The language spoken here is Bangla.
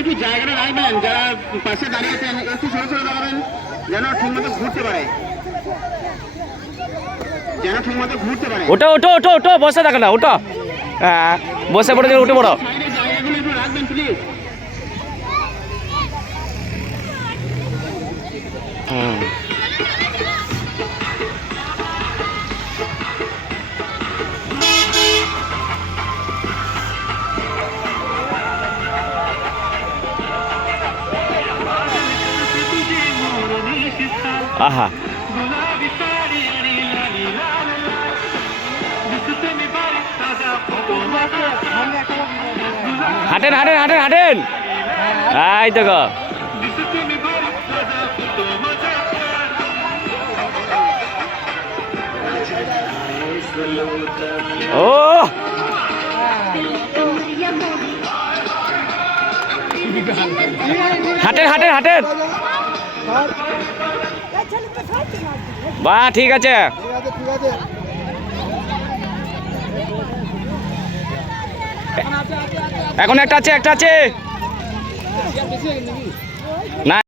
একটু জায়গাটা রাখবেন, যারা পাশে দাঁড়িয়েছেন একটু সরে সরে দাঁড়াবেন যেন ঠিক মতো ঘুরতে পারে, ওটো ওটো ওটো ওটো বসে থাকো না, ওটো। হ্যাঁ, বসে পড়ে উঠে পড়ো। জায়গাগুলো একটু রাখবেন প্লিজ। আহা, হাঁটেন হাঁটেন হাঁটেন হাঁটেন, এই তো গো। ও হাঁটেন হাঁটেন হাঁটেন, বাহ ঠিক আছে। এখন একটা আছে, একটা আছে না।